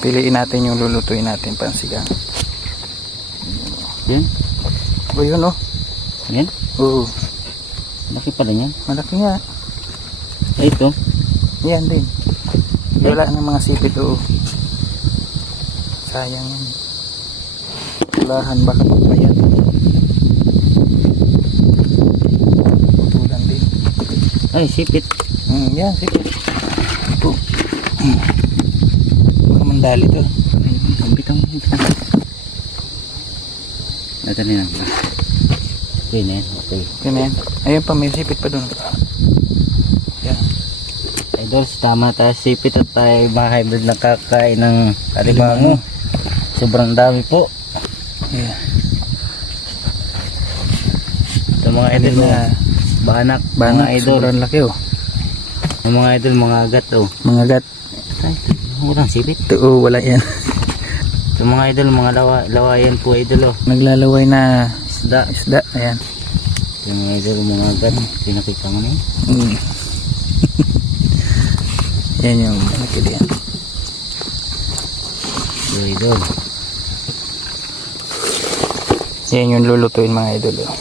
Piliin natin yung lulutuin natin pansigang. Yan. O yun oh. Yan. Oo. Laki pala yan. Malaki nga. Ay, ito. Yan din. Wala ng mga sipit oo. Sayang yan. Walahan baka magbayad. Putulan din. Ay, sipit. Yan sipit. Ito. Baka mandali to. Bitang. Ito na yan. Okay na yan. Okay. Yan na yan. Ayun pa may sipit pa dun. Yan. Idol, tama tayo sipit at tayo ma-hybrid na kakain ng alimango. Sobrang dami po. Yeah. Ito mga idol na banak. Mga idol. Sobrang laki oh. Yung mga idol, mga agat oh. Mga gat. Ay, walang sipit. Ito oh, wala yan. Yung mga idol, mga lawayan po idol oh. Naglalaway na Isda. isda. Ayan. Yung mga idol, mga agat. Pinakita mo na yun. Yan yung nakili yan. Yung idol. Yan yung lulutuin mga idol oh.